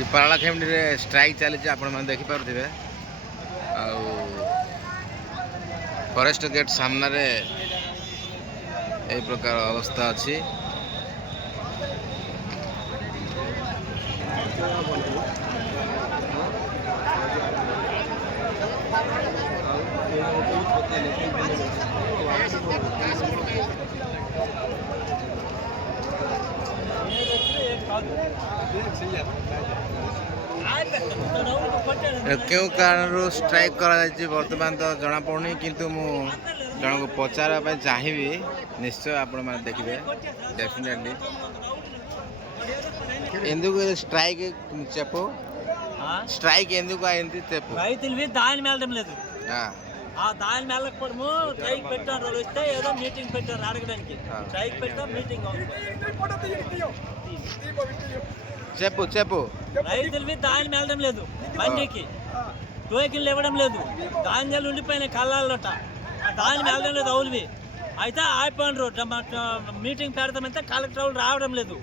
आज पारलाखेमुंडी स्ट्राइक चली आपण देखिपे फॉरेस्ट गेट सामने प्रकार अवस्था अच्छी। क्यों कारण स्ट्राइक कर बर्तमान तो जना पड़नी किंतु मु जन को पचारा चाहिए निश्चय आपण मैंने देखिए डेफिनेटली ఎందుకు స్ట్రైక్ చెప్పు స్ట్రైక్ ఎందుకు అయింది చెప్పు రైతులు దాని మేలడం లేదు ఆ దాని మేలకపోవడము స్ట్రైక్ పెట్టారు వాళ్ళు వస్తే ఏదో మీటింగ్ పెట్టారు అడగడానికి స్ట్రైక్ పెట్టా మీటింగ్ చెప్పు చెప్పు రైతులు దాని మేలడం లేదు బండికి టోకెన్లు ఇవ్వడం లేదు ధాన్యాలు ఉండిపోయిన కళ్ళాలట దాని మేలడం లేదు అవులువి అయితే ఆయిపోయినరు మీటింగ్ పెడతామంటే కలెక్టర్ వాళ్ళు రావడం లేదు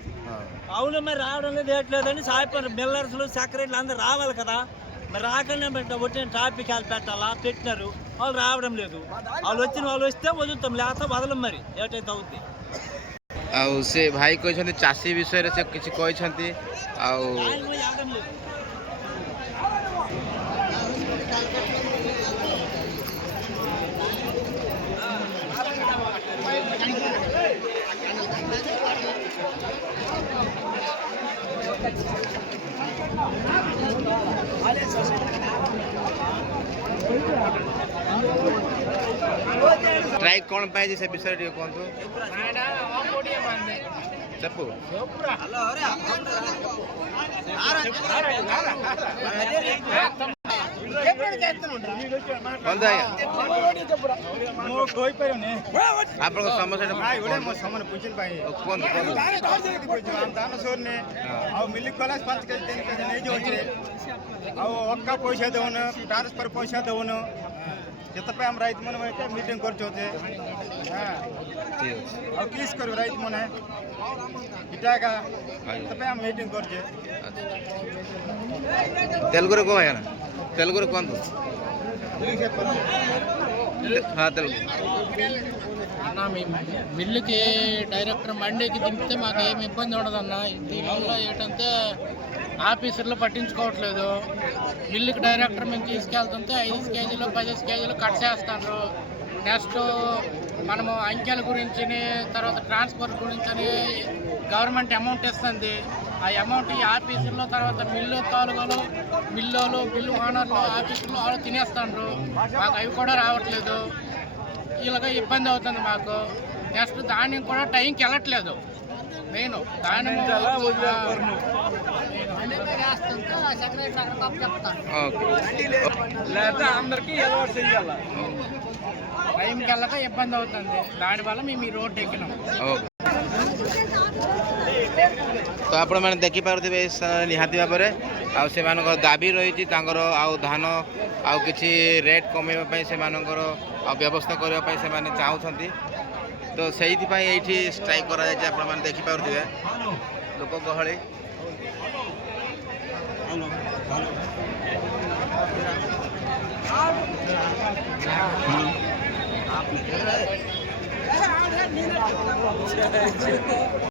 అవును మరి రావడం లేదు ఏట్లేదని సాయిపోయినారు మిల్లర్స్లు సెక్రటరీలు అందరూ రావాలి కదా మరి రాకనే వచ్చిన ట్రాఫిక్ వాళ్ళు పెట్టాలా పెట్టినారు వాళ్ళు రావడం లేదు వాళ్ళు వస్తే వదులుతాం లేకపోతే వదలం మరి ఏటైతే అవుద్ది ଆଉ ସେ ଭାଇ କହିଛନ୍ତି ଚାଷୀ ବିଷୟରେ ସେ କିଛି କହିଛନ୍ତି ଆଉ स्ट्राइक कौन पाए से विषय कहतु చెప్పు ଆପଣ ସମସ୍ୟା मिली कला 5 केजी 3 केजी नहीं जाऊे अक्का पैसा देवन ट्रांसफर पैसा देवन से हम रईत मन मीटिंग कर किस कर रईत मन इटाका हम मीटिंग कर तेलुगु कह तेलुगु कहतु हाँ तेलुगु అన్న మిల్లుకి డైరెక్టర్ మండీకి దింపితే మాకు ఏమి ఇబ్బంది ఉండదన్న దీనివల్ల ఏంటంటే ఆఫీసర్లు పట్టించుకోవట్లేదు మిల్లుకి డైరెక్టర్ మేము తీసుకెళ్తుంటే 5 కేజీలు 10 కేజీలు కట్ చేస్తారు నెక్స్ట్ మనము అంకెల గురించి తర్వాత ట్రాన్స్ఫర్ గురించి గవర్నమెంట్ అమౌంట్ ఇస్తుంది ఆ అమౌంట్ ఈ ఆఫీసుల్లో తర్వాత మిల్లు తాలూకాలు మిల్లులు బిల్లు ఓనర్లు ఆఫీసుల్లో వాళ్ళు తినేస్తారు మాకు అవి కూడా రావట్లేదు ఇలాగ ఇబ్బంది అవుతుంది మాకు నెక్స్ట్ ధాన్యం కూడా టైంకి వెళ్ళట్లేదు మెయిన్ ధాన్యం అందరికీ టైంకి వెళ్ళక ఇబ్బంది అవుతుంది దానివల్ల మేము ఈ రోడ్డు ఎక్కినాం तो आपण मैंने देखिपे निहाती भाव में दाबी रही धान आउ कि रेट कमेवाई से व्यवस्था करने से चाहते तो से स्ट्राइक कर देखिपे लोक गहली